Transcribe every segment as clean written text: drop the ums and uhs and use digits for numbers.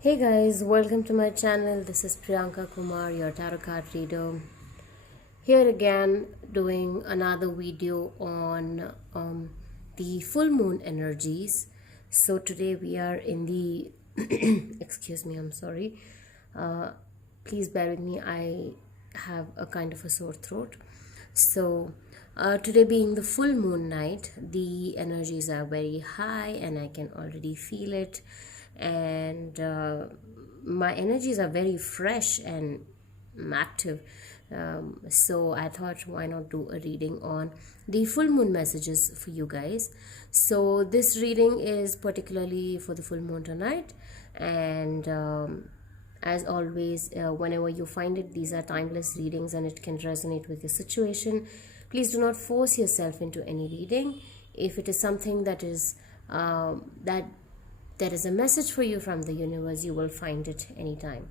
Hey guys, welcome to my channel. This is Priyanka Kumar, your tarot card reader. Here again, doing another video on the full moon energies. So today we are in the excuse me, I'm sorry. Uh, Please bear with me. I have a kind of a sore throat. So today being the full moon night, the energies are very high and I can already feel it. And my energies are very fresh and active. So I thought, why not do a reading on the full moon messages for you guys. So this reading is particularly for the full moon tonight, and as always, whenever you find it, these are timeless readings and it can resonate with your situation. Please do not force yourself into any reading. If it is something that is that there is a message for you from the universe, you will find it anytime.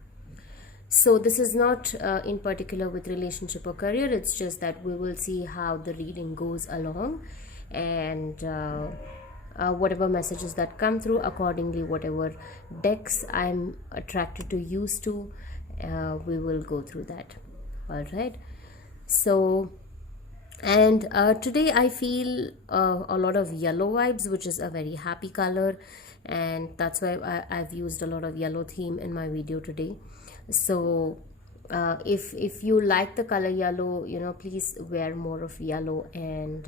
So this is not in particular with relationship or career. It's just that we will see how the reading goes along, and whatever messages that come through accordingly, whatever decks I'm attracted to use to, we will go through that. All right. So and today I feel a lot of yellow vibes, which is a very happy color, and that's why I've used a lot of yellow theme in my video today. So if you like the color yellow, please wear more of yellow. And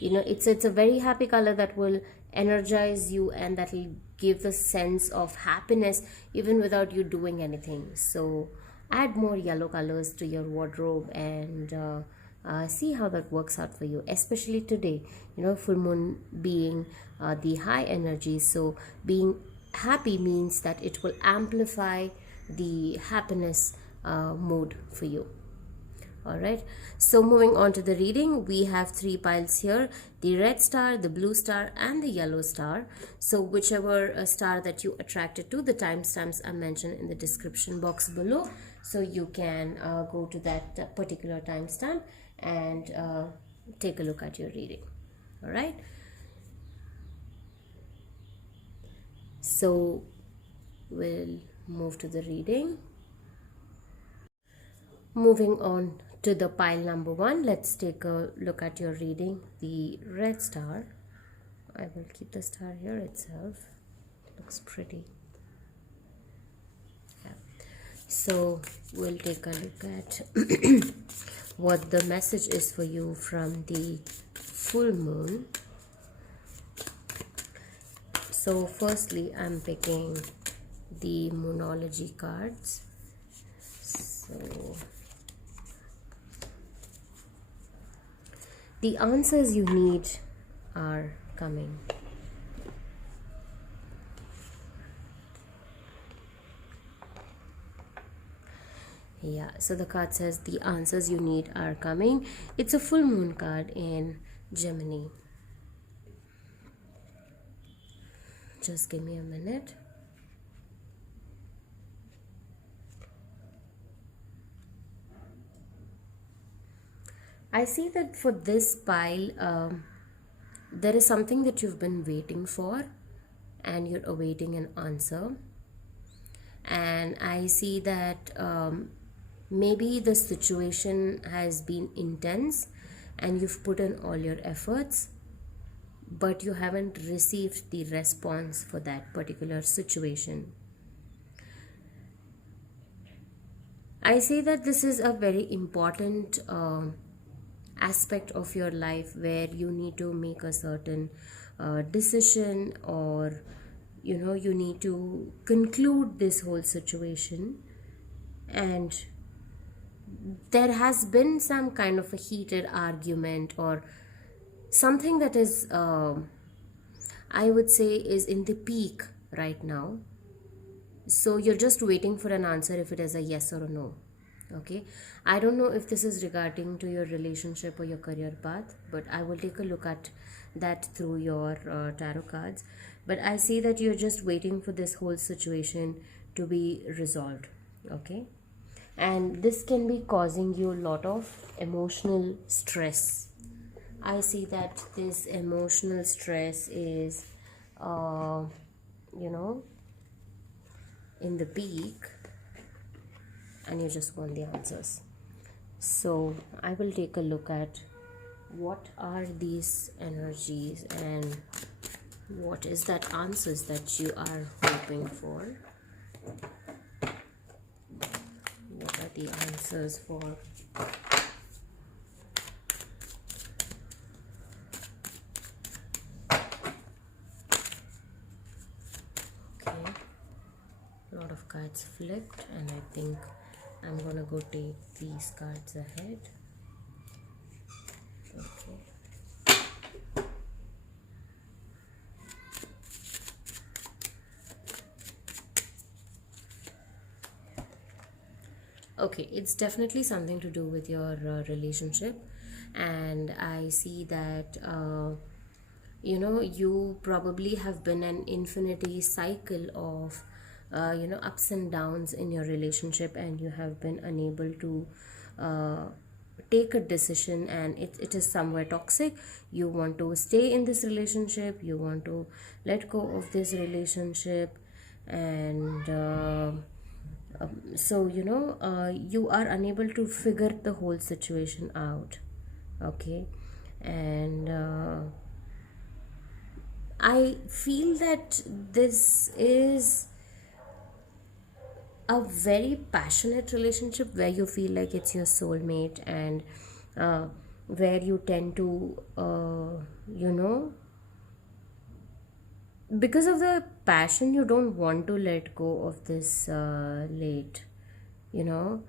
it's a very happy color that will energize you, and that will give the sense of happiness even without you doing anything. So add more yellow colors to your wardrobe, and see how that works out for you, especially today. Full moon being the high energy, so being happy means that it will amplify the happiness mood for you. All right, so moving on to the reading, we have three piles here: the red star, the blue star, and the yellow star. So whichever star that you attracted to, the timestamps are mentioned in the description box below, so you can go to that particular timestamp and take a look at your reading. All right, so we'll move to the reading. Moving on to the pile number one, let's take a look at your reading. The red star, I will keep the star here itself, looks pretty. Yeah. So we'll take a look at what the message is for you from the full moon. So firstly, I'm picking the Moonology cards. So the answers you need are coming. Yeah, so the card says the answers you need are coming. It's a full moon card in Gemini. Just give me a minute. I see that for this pile, there is something that you've been waiting for, and you're awaiting an answer. And I see that maybe the situation has been intense and you've put in all your efforts, but you haven't received the response for that particular situation. I say that this is a very important aspect of your life where you need to make a certain decision, or you need to conclude this whole situation. And there has been some kind of a heated argument, or something that is I would say is in the peak right now. So you're just waiting for an answer, if it is a yes or a no. Okay, I don't know if this is regarding to your relationship or your career path, but I will take a look at that through your tarot cards. But I see that you're just waiting for this whole situation to be resolved. Okay, and this can be causing you a lot of emotional stress. I see that this emotional stress is you know in the peak and you just want the answers. So I will take a look at what are these energies and what is that answers that you are hoping for. What are the answers for? Okay, a lot of cards flipped, and I think I'm gonna go take these cards ahead. Okay. Okay, it's definitely something to do with your relationship, and I see that you probably have been an infinity cycle of ups and downs in your relationship, and you have been unable to take a decision, and it is somewhere toxic. You want to stay in this relationship, you want to let go of this relationship, and you are unable to figure the whole situation out. Okay, and I feel that this is a very passionate relationship where you feel like it's your soulmate, and where you tend to because of the passion, you don't want to let go of this late, you know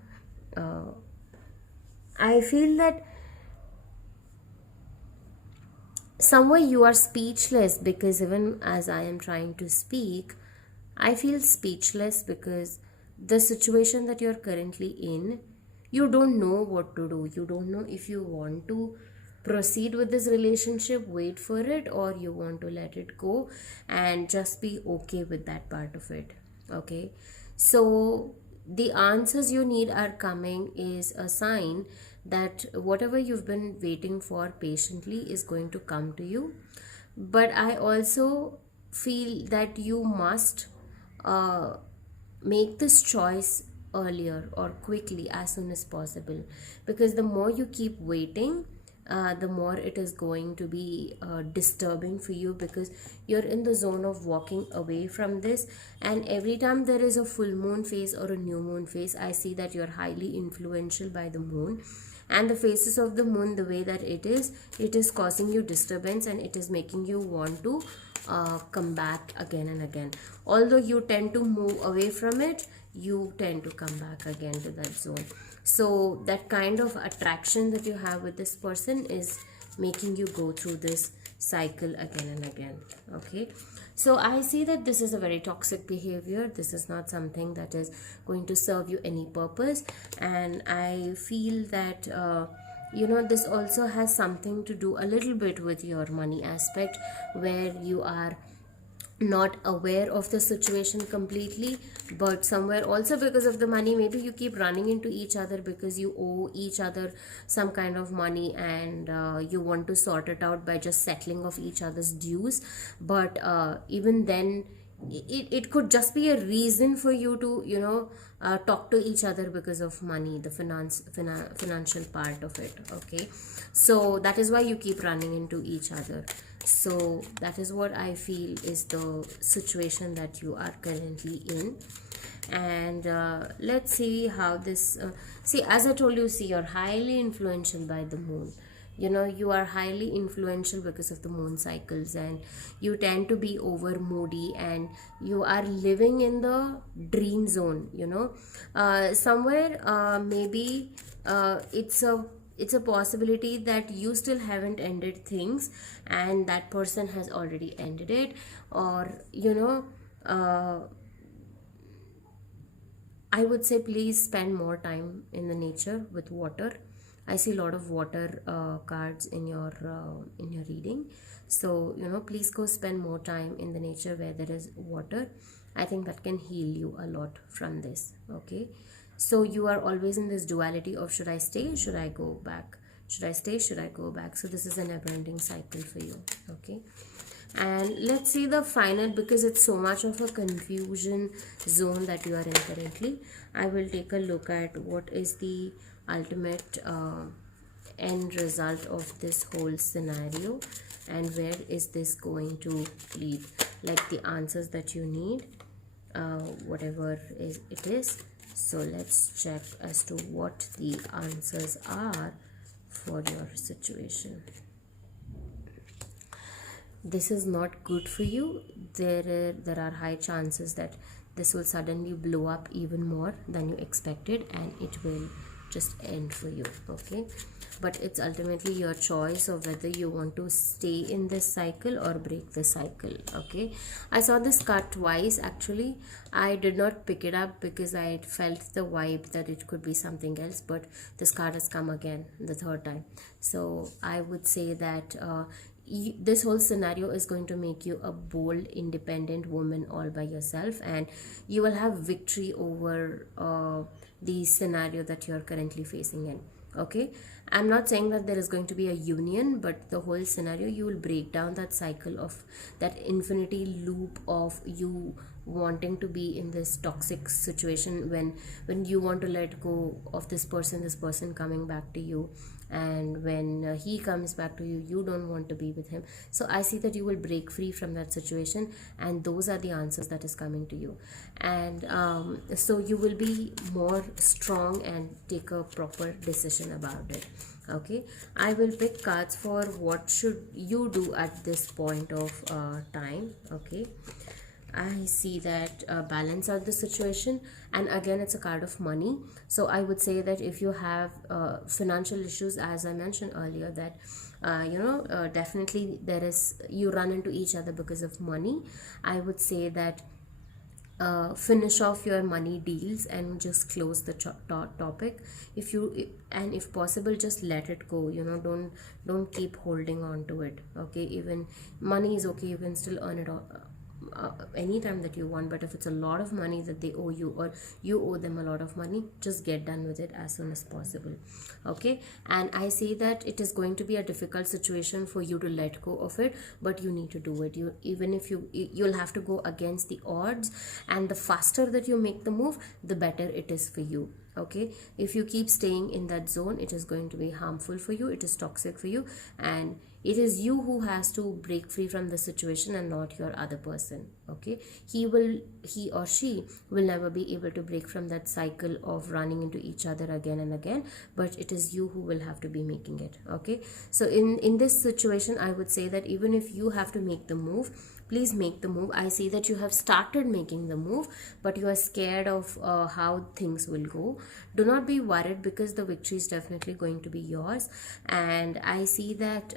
I feel that somewhere you are speechless, because even as I am trying to speak, I feel speechless, because the situation that you're currently in, you don't know what to do. You don't know if you want to proceed with this relationship, wait for it, or you want to let it go and just be okay with that part of it. Okay, so the answers you need are coming, is a sign that whatever you've been waiting for patiently is going to come to you. But I also feel that you must uh, make this choice earlier or quickly, as soon as possible, because the more you keep waiting, the more it is going to be disturbing for you, because you're in the zone of walking away from this. And every time there is a full moon phase or a new moon phase, I see that you're highly influential by the moon, and the phases of the moon, the way that it is causing you disturbance, and it is making you want to come back again and again. Although you tend to move away from it, you tend to come back again to that zone. So that kind of attraction that you have with this person is making you go through this cycle again and again. Okay, so I see that this is a very toxic behavior. This is not something that is going to serve you any purpose, and I feel that this also has something to do a little bit with your money aspect, where you are not aware of the situation completely, but somewhere also because of the money, maybe you keep running into each other because you owe each other some kind of money, and you want to sort it out by just settling of each other's dues. But even then, it could just be a reason for you to talk to each other because of money, the financial part of it. Okay, so that is why you keep running into each other. So that is what I feel is the situation that you are currently in. And let's see how this see, as I told you, see, you're highly influential by the moon. You are highly influential because of the moon cycles, and you tend to be over moody, and you are living in the dream zone. Somewhere maybe it's a possibility that you still haven't ended things, and that person has already ended it. Or I would say, please spend more time in the nature with water. I see a lot of water cards in your reading. So please go spend more time in the nature where there is water. I think that can heal you a lot from this. Okay, so you are always in this duality of, should I stay, should I go back, should I stay, should I go back. So this is a never ending cycle for you. Okay, And let's see the final, because it's so much of a confusion zone that you are in currently. I will take a look at what is the ultimate end result of this whole scenario, and where is this going to lead, like the answers that you need, whatever it is. So let's check as to what the answers are for your situation. This is not good for you. There are high chances that this will suddenly blow up even more than you expected, and it will just end for you. Okay, but it's ultimately your choice of whether you want to stay in this cycle or break the cycle. Okay, I saw this card twice actually. I did not pick it up because I felt the vibe that it could be something else, but this card has come again the third time. So I would say that this whole scenario is going to make you a bold, independent woman all by yourself, and you will have victory over the scenario that you're currently facing in. Okay, I'm not saying that there is going to be a union, but the whole scenario, you will break down that cycle of that infinity loop of you wanting to be in this toxic situation, when you want to let go of this person coming back to you, and when he comes back to you, you don't want to be with him. So I see that you will break free from that situation, and those are the answers that is coming to you. And so you will be more strong and take a proper decision about it. Okay, I will pick cards for what should you do at this point of time. Okay, I see that balance out the situation, and again it's a card of money. So I would say that if you have financial issues, as I mentioned earlier, that definitely there is, you run into each other because of money. I would say that finish off your money deals and just close the topic. If you, and if possible, just let it go. Don't keep holding on to it. Okay, even money is okay, you can still earn it anytime that you want, but if it's a lot of money that they owe you, or you owe them a lot of money, just get done with it as soon as possible. Okay, and I see that it is going to be a difficult situation for you to let go of it, but you need to do it. Even if you'll have to go against the odds, and the faster that you make the move, the better it is for you. Okay, if you keep staying in that zone, it is going to be harmful for you, it is toxic for you, and it is you who has to break free from the situation and not your other person. Okay, he or she will never be able to break from that cycle of running into each other again and again, but it is you who will have to be making it. Okay, so in this situation, I would say that even if you have to make the move, please make the move. I see that you have started making the move, but you are scared of how things will go. Do not be worried, because the victory is definitely going to be yours. And I see that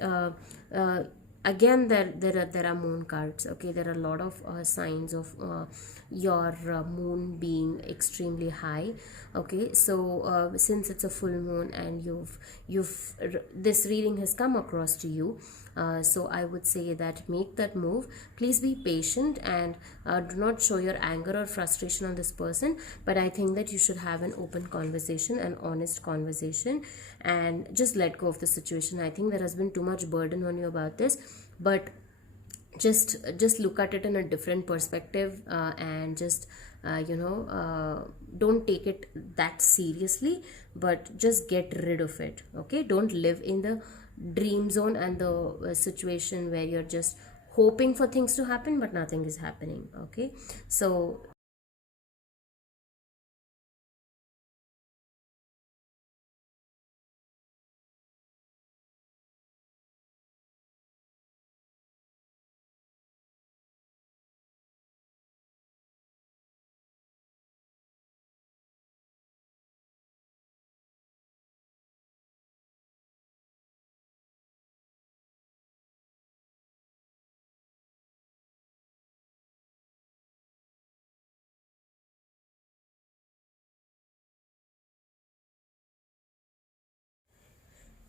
again there are moon cards. Okay, there are a lot of signs of your moon being extremely high. Okay, so since it's a full moon and this reading has come across to you, so I would say that make that move. Please be patient, and do not show your anger or frustration on this person, but I think that you should have an open conversation, an honest conversation, and just let go of the situation. I think there has been too much burden on you about this, but just look at it in a different perspective, and just don't take it that seriously, but just get rid of it. Okay, don't live in the dream zone and the situation where you're just hoping for things to happen but nothing is happening. Okay, so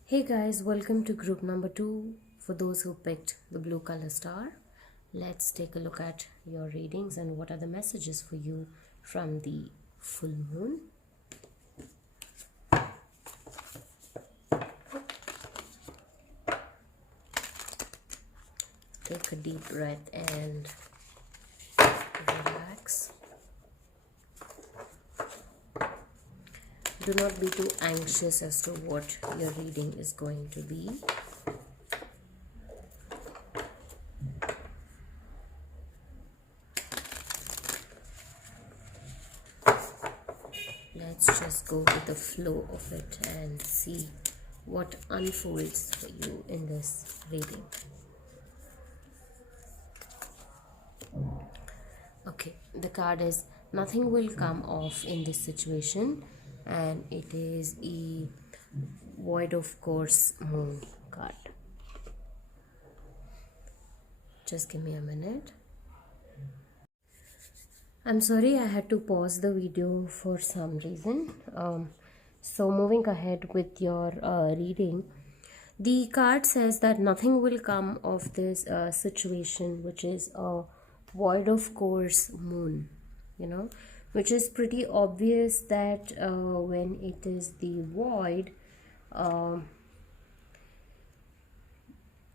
hey guys, welcome to group number 2. For those who picked the blue color star, let's take a look at your readings and what are the messages for you from the full moon. take a deep breath and relax. Do not be too anxious as to what your reading is going to be. Let's just go with the flow of it and see what unfolds for you in this reading. Okay, the card is nothing will come off in this situation, and it is a void of course moon card. Just give me a minute. I'm sorry I had to pause the video for some reason. So moving ahead with your reading, the card says that nothing will come of this situation, which is a void of course moon, which is pretty obvious that when it is the void,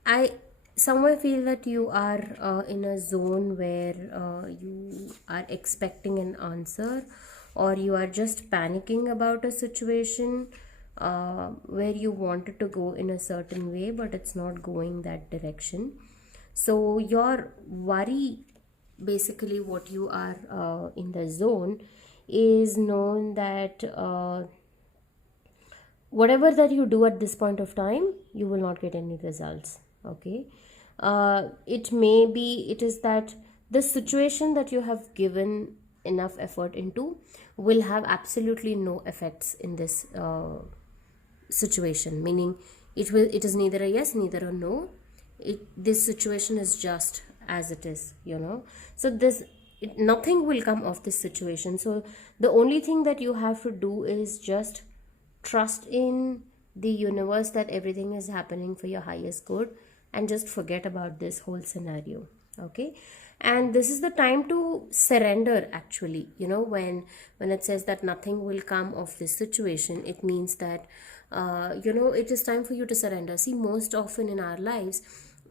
I somewhere feel that you are in a zone where you are expecting an answer, or you are just panicking about a situation where you wanted to go in a certain way but it's not going that direction. So your worry, basically what you are in the zone, is known that whatever that you do at this point of time, you will not get any results. Okay, it is that the situation that you have given enough effort into will have absolutely no effects in this situation, meaning it is neither a yes, neither a no. This situation is just as it is, so nothing will come of this situation. So the only thing that you have to do is just trust in the universe that everything is happening for your highest good, and just forget about this whole scenario. Okay, and this is the time to surrender. Actually, when it says that nothing will come of this situation, it means that it is time for you to surrender. See, most often in our lives,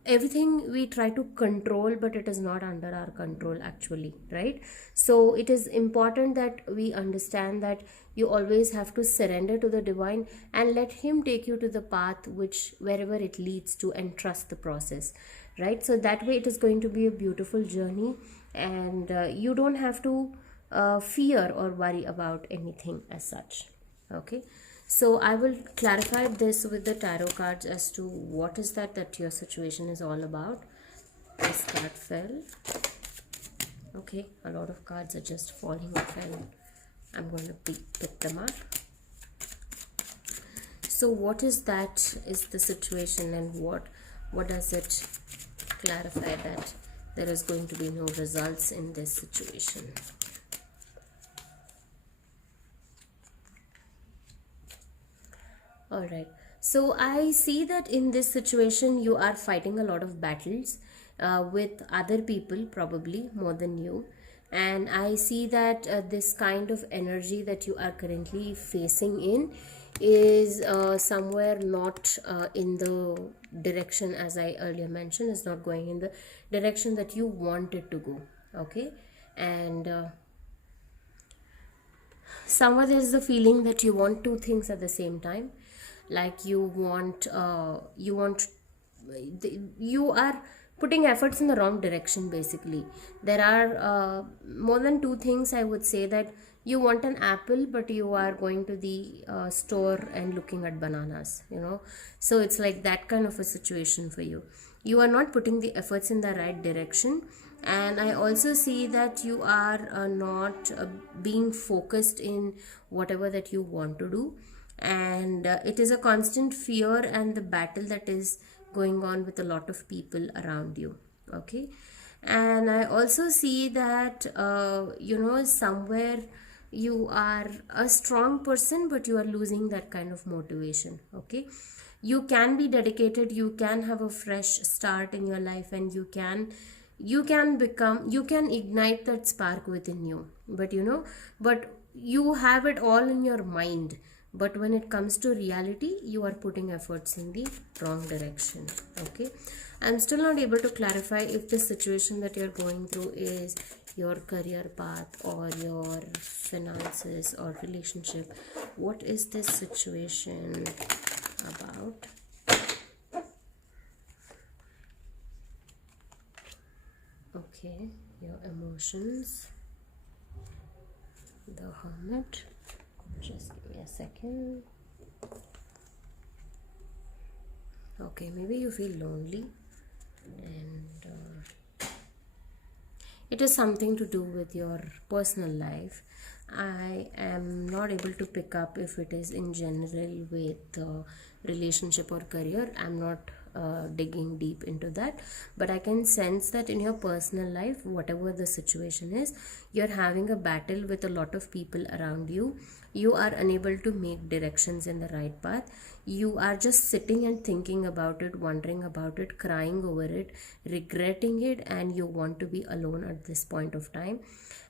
everything we try to control, but it is not under our control actually, right? So it is important that we understand that you always have to surrender to the divine and let him take you to the path wherever it leads to, and trust the process, right? So that way it is going to be a beautiful journey, and you don't have to fear or worry about anything as such. Okay, so I will clarify this with the tarot cards as to what is that your situation is all about. This card fell. Okay, a lot of cards are just falling off, and I'm going to pick them up. So what is the situation, and what does it clarify that there is going to be no results in this situation? All right, so I see that in this situation you are fighting a lot of battles with other people, probably more than you, and I see that this kind of energy that you are currently facing in is somewhere not in the direction, as I earlier mentioned, is not going in the direction that you wanted to go. Okay, and somewhere there is the feeling that you want two things at the same time, like you are putting efforts in the wrong direction. Basically, there are more than two things. I would say that you want an apple, but you are going to the store and looking at bananas, so it's like that kind of a situation for you. You are not putting the efforts in the right direction, and I also see that you are not being focused in whatever that you want to do, and it is a constant fear and the battle that is going on with a lot of people around you. Okay, and I also see that somewhere you are a strong person, but you are losing that kind of motivation. Okay, you can be dedicated, you can have a fresh start in your life, and you can ignite that spark within you, but you have it all in your mind, but when it comes to reality, you are putting efforts in the wrong direction. Okay, I'm still not able to clarify if the situation that you're going through is your career path or your finances or relationship. What is this situation about? Okay, your emotions, the Hermit. Just give me a second. Okay, maybe you feel lonely, and it is something to do with your personal life. I am not able to pick up if it is in general with relationship or career. I'm not digging deep into that, but I can sense that in your personal life, whatever the situation is, you're having a battle with a lot of people around you. You are unable to make directions in the right path. You are just sitting and thinking about it, wondering about it, crying over it, regretting it, and you want to be alone at this point of time.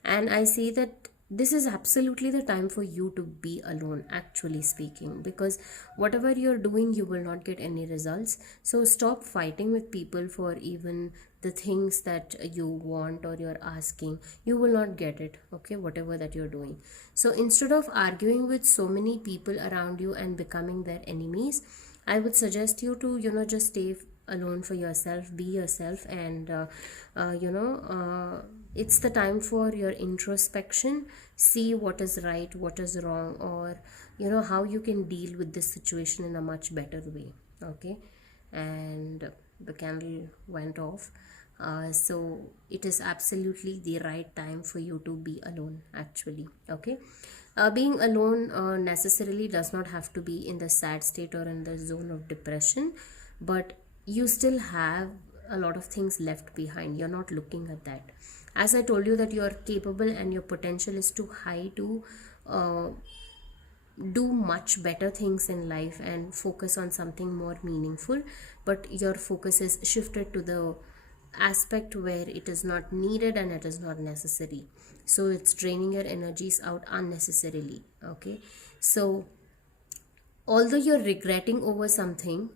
And I see that this is absolutely the time for you to be alone, actually speaking, because whatever you're doing, you will not get any results. So stop fighting with people for even the things that you want or you're asking. You will not get it, okay, whatever that you're doing. So instead of arguing with so many people around you and becoming their enemies, I would suggest you to, just stay alone for yourself, be yourself, and it's the time for your introspection. See what is right, what is wrong, or how you can deal with this situation in a much better way. Okay, and the candle went off. So it is absolutely the right time for you to be alone, actually. Okay, being alone necessarily does not have to be in the sad state or in the zone of depression, but you still have a lot of things left behind. You're not looking at that. As I told you that you are capable and your potential is too high to do much better things in life and focus on something more meaningful, but your focus is shifted to the aspect where it is not needed and it is not necessary. So it's draining your energies out unnecessarily. Okay, so although you're regretting over something,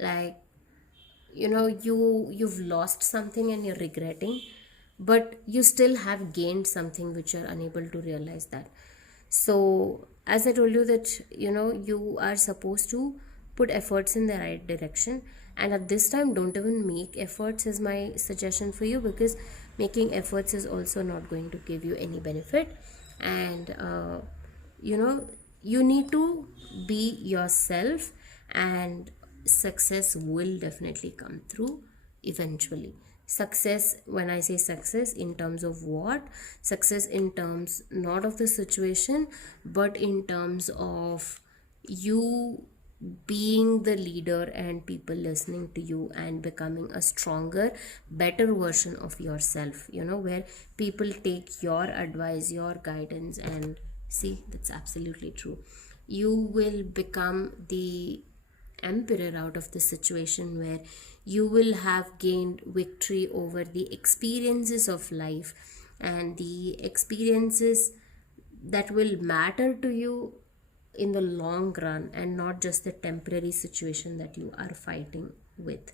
like you've lost something and you're regretting, but you still have gained something which you're unable to realize that. So as I told you that you are supposed to put efforts in the right direction, and at this time don't even make efforts is my suggestion for you, because making efforts is also not going to give you any benefit. And you need to be yourself, and success will definitely come through eventually. Success, when I say success, in terms of what? Success in terms not of the situation, but in terms of you being the leader and people listening to you and becoming a stronger, better version of yourself, where people take your advice, your guidance, and see, that's absolutely true. You will become the emperor out of the situation, where you will have gained victory over the experiences of life and the experiences that will matter to you in the long run, and not just the temporary situation that you are fighting with.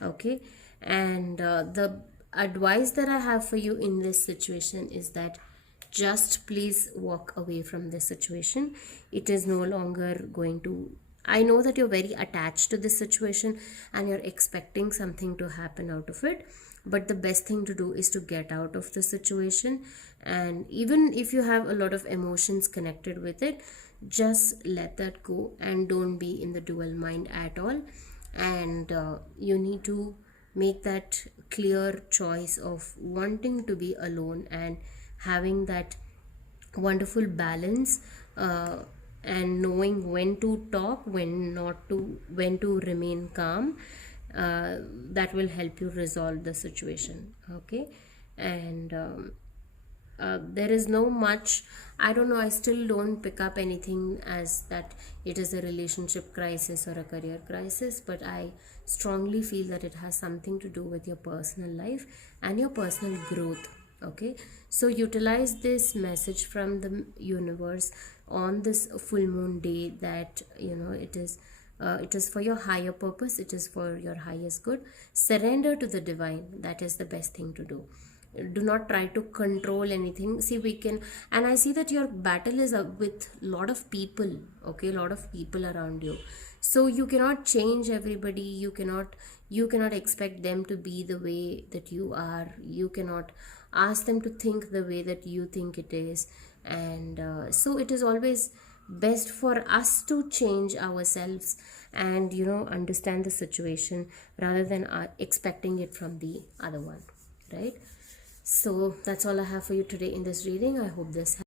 Okay, and the advice that I have for you in this situation is that just please walk away from this situation. It is no longer going to, I know that you're very attached to this situation and you're expecting something to happen out of it, but the best thing to do is to get out of the situation. And even if you have a lot of emotions connected with it, just let that go and don't be in the dual mind at all. And you need to make that clear choice of wanting to be alone and having that wonderful balance, and knowing when to talk, when not to, when to remain calm. That will help you resolve the situation. Okay, and there is no much, I don't know, I still don't pick up anything as that it is a relationship crisis or a career crisis, but I strongly feel that it has something to do with your personal life and your personal growth. Okay, so utilize this message from the universe on this full moon day, that it is It is for your higher purpose, it is for your highest good. Surrender to the divine. That is the best thing to do. Do not try to control anything. See, we can, and I see that your battle is with a lot of people. Okay, a lot of people around you, so you cannot change everybody. You cannot expect them to be the way that you are. You cannot ask them to think the way that you think it is. And so it is always best for us to change ourselves and understand the situation rather than expecting it from the other one, right? So that's all I have for you today in this reading. I hope this.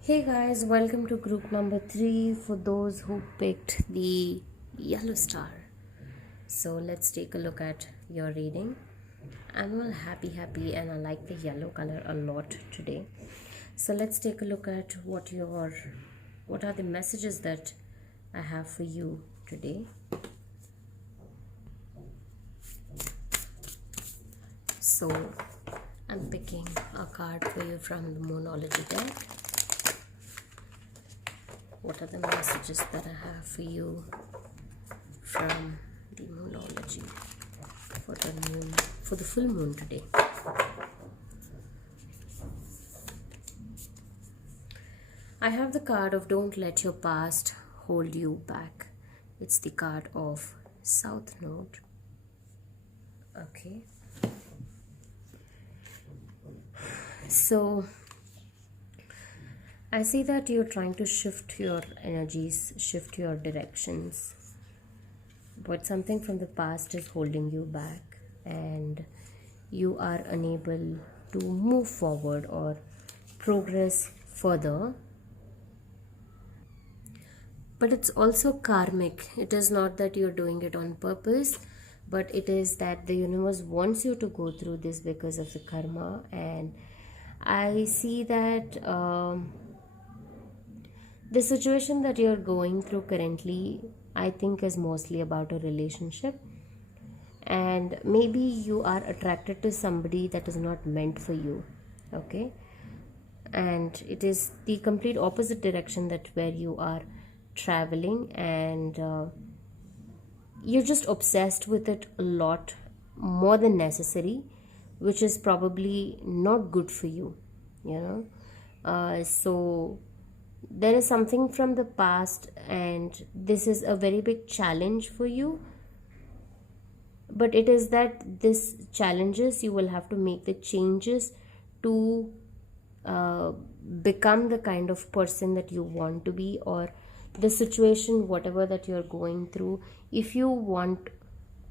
Hey guys, welcome to group number 3 for those who picked the yellow star. So let's take a look at your reading. I'm all happy, and I like the yellow color a lot today. So let's take a look at what are the messages that I have for you today. So I'm picking a card for you from the Moonology deck. What are the messages that I have for you from the Moonology for the full moon today? I have the card of Don't Let Your Past Hold You Back. It's the card of South Node. Okay. So I see that you're trying to shift your energies, shift your directions, but something from the past is holding you back and you are unable to move forward or progress further. But it's also karmic. It is not that you're doing it on purpose, but it is that the universe wants you to go through this because of the karma. And I see that the situation that you're going through currently, I think, is mostly about a relationship. And maybe you are attracted to somebody that is not meant for you. Okay? And it is the complete opposite direction that where you are traveling, and you're just obsessed with it a lot more than necessary, which is probably not good for you, so there is something from the past, and this is a very big challenge for you. But it is that this challenges, you will have to make the changes to become the kind of person that you want to be, or the situation, whatever that you're going through. If you want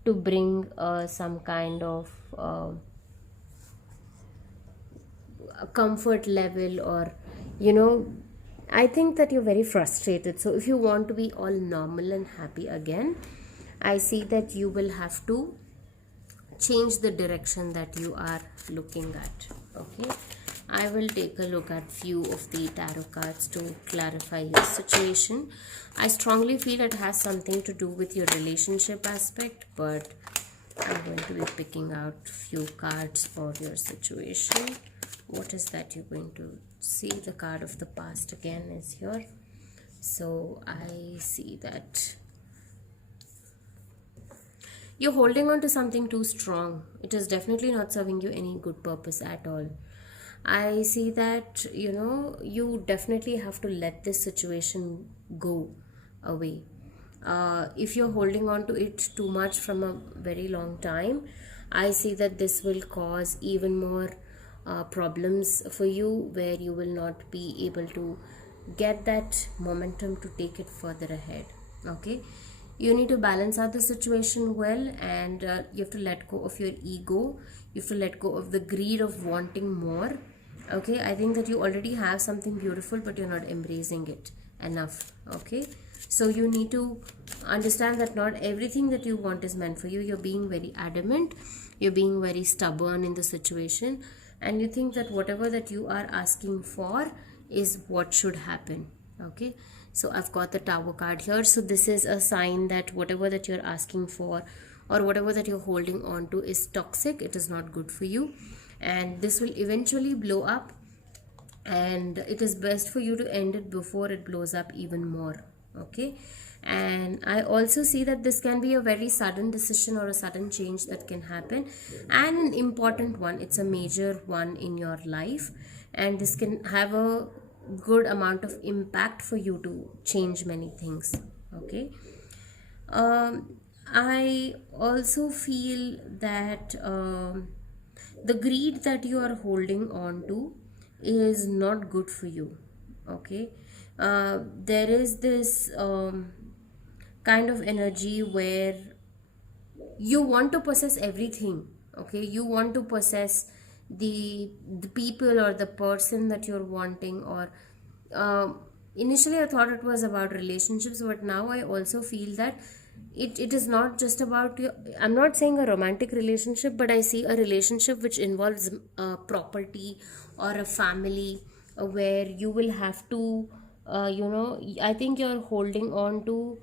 to bring some kind of a comfort level, or I think that you're very frustrated. So if you want to be all normal and happy again, I see that you will have to change the direction that you are looking at. Okay, I will take a look at few of the tarot cards to clarify your situation. I strongly feel it has something to do with your relationship aspect, but I'm going to be picking out few cards for your situation. What is that you're going to see? The card of the past again is here. So I see that you're holding on to something too strong. It is definitely not serving you any good purpose at all. I see that you definitely have to let this situation go away. If you're holding on to it too much from a very long time, I see that this will cause even more problems for you, where you will not be able to get that momentum to take it further ahead. Okay, you need to balance out the situation well, and you have to let go of your ego. You have to let go of the greed of wanting more. Okay, I think that you already have something beautiful, but you're not embracing it enough. Okay, so you need to understand that not everything that you want is meant for you. You're being very adamant, you're being very stubborn in the situation, and you think that whatever that you are asking for is what should happen. Okay, So I've got the Tower card here. So this is a sign that whatever that you're asking for or whatever that you're holding on to is toxic. It is not good for you, and this will eventually blow up, and it is best for you to end it before it blows up even more. Okay. And I also see that this can be a very sudden decision or a sudden change that can happen, and an important one. It's a major one in your life, and this can have a good amount of impact for you to change many things. Okay. I also feel that the greed that you are holding on to is not good for you. Okay. There is this kind of energy where you want to possess everything. Okay, you want to possess the people or the person that you're wanting, or initially I thought it was about relationships, but now I also feel that it is not just about you. I'm not saying a romantic relationship, but I see a relationship which involves property or a family, where you will have to I think you're holding on to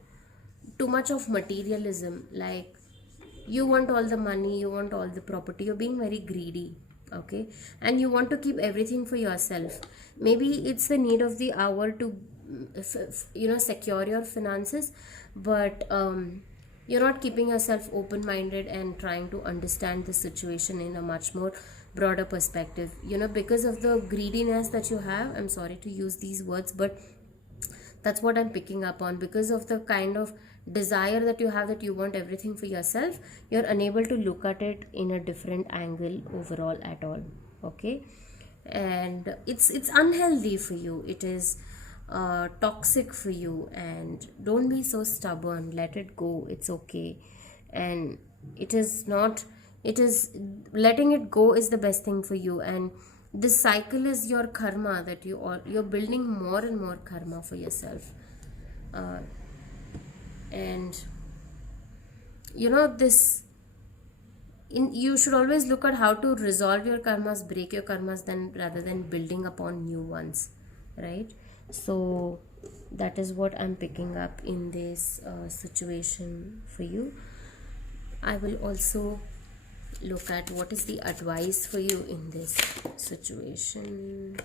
too much of materialism. Like, you want all the money, you want all the property, you're being very greedy. Okay. And you want to keep everything for yourself. Maybe it's the need of the hour to secure your finances, but you're not keeping yourself open minded and trying to understand the situation in a much more broader perspective. Because of the greediness that you have, I'm sorry to use these words, but that's what I'm picking up on. Because of the kind of desire that you have, that you want everything for yourself, you're unable to look at it in a different angle overall at all. Okay. And it's unhealthy for you. It is toxic for you, and don't be so stubborn. Let it go. It's okay. And it is not it is letting it go is the best thing for you. And this cycle is your karma, that you're building more and more karma for yourself. And this you should always look at how to resolve your karmas, break your karmas, then rather than building upon new ones, right? So that is what I'm picking up in this situation for you. I will also look at what is the advice for you in this situation.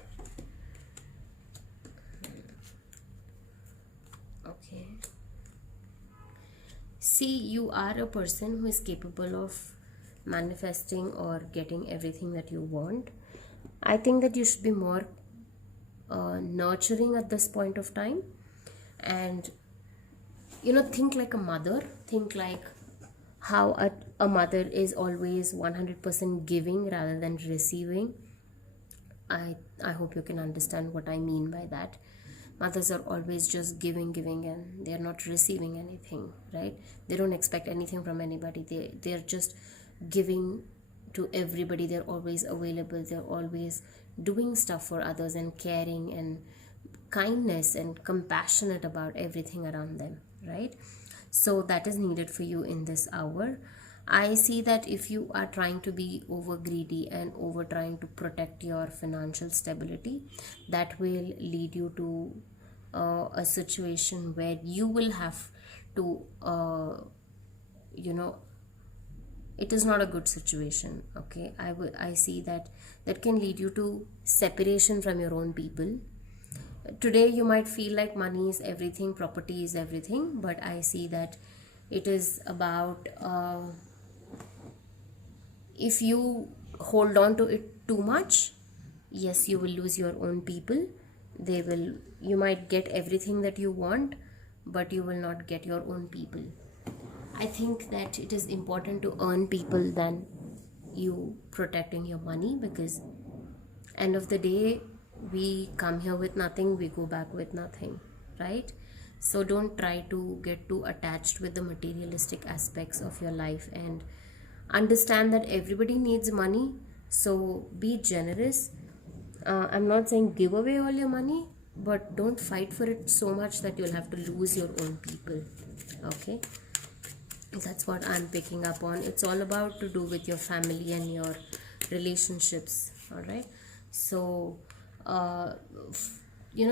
Okay. See, you are a person who is capable of manifesting or getting everything that you want. I think that you should be more nurturing at this point of time, and think like a mother. Think like how a mother is always 100% giving rather than receiving. I hope you can understand what I mean by that. Mothers are always just giving, and they're not receiving anything, right? They don't expect anything from anybody. They're just giving to everybody. They're always available. They're always doing stuff for others, and caring and kindness and compassionate about everything around them, right? So that is needed for you in this hour. I see that if you are trying to be over greedy and over trying to protect your financial stability, that will lead you to a situation where you will have to it is not a good situation. Okay. I see that can lead you to separation from your own people. Today you might feel like money is everything, property is everything, but I see that it is about if you hold on to it too much, yes, you will lose your own people. You might get everything that you want, but you will not get your own people. I think that it is important to earn people than you protecting your money, because end of the day, we come here with nothing, we go back with nothing, right? So don't try to get too attached with the materialistic aspects of your life, and understand that everybody needs money. So be generous. I'm not saying give away all your money, but don't fight for it so much that you'll have to lose your own people. Okay, that's what I'm picking up on. It's all about to do with your family and your relationships. All right. So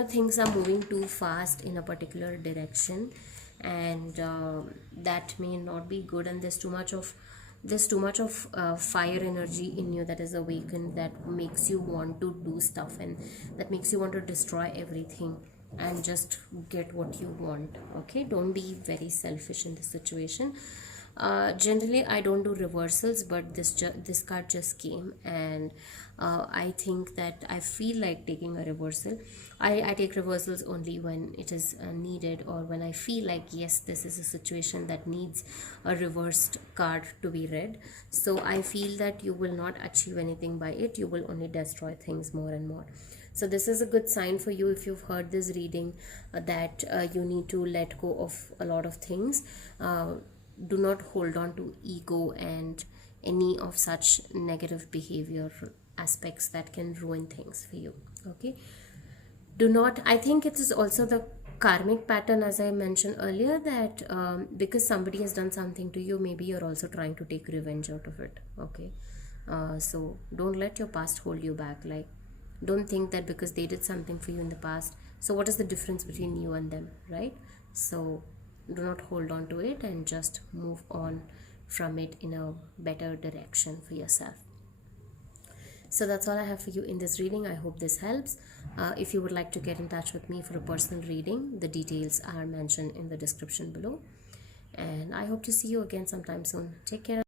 things are moving too fast in a particular direction, and that may not be good, and there's too much of fire energy in you that is awakened, that makes you want to do stuff, and that makes you want to destroy everything and just get what you want. Okay, don't be very selfish in this situation. Generally I don't do reversals, but this card just came, and I think that I feel like taking a reversal. I take reversals only when it is needed, or when I feel like, yes, this is a situation that needs a reversed card to be read. So I feel that you will not achieve anything by it, you will only destroy things more and more. So this is a good sign for you if you've heard this reading, that you need to let go of a lot of things. Do not hold on to ego and any of such negative behavior aspects that can ruin things for you. Okay, do not, I think it is also the karmic pattern, as I mentioned earlier, that because somebody has done something to you, maybe you're also trying to take revenge out of it. Okay, so don't let your past hold you back. Like, don't think that because they did something for you in the past, so what is the difference between you and them, right? So do not hold on to it, and just move on from it in a better direction for yourself. So that's all I have for you in this reading. I hope this helps. If you would like to get in touch with me for a personal reading, the details are mentioned in the description below, and I hope to see you again sometime soon. Take care.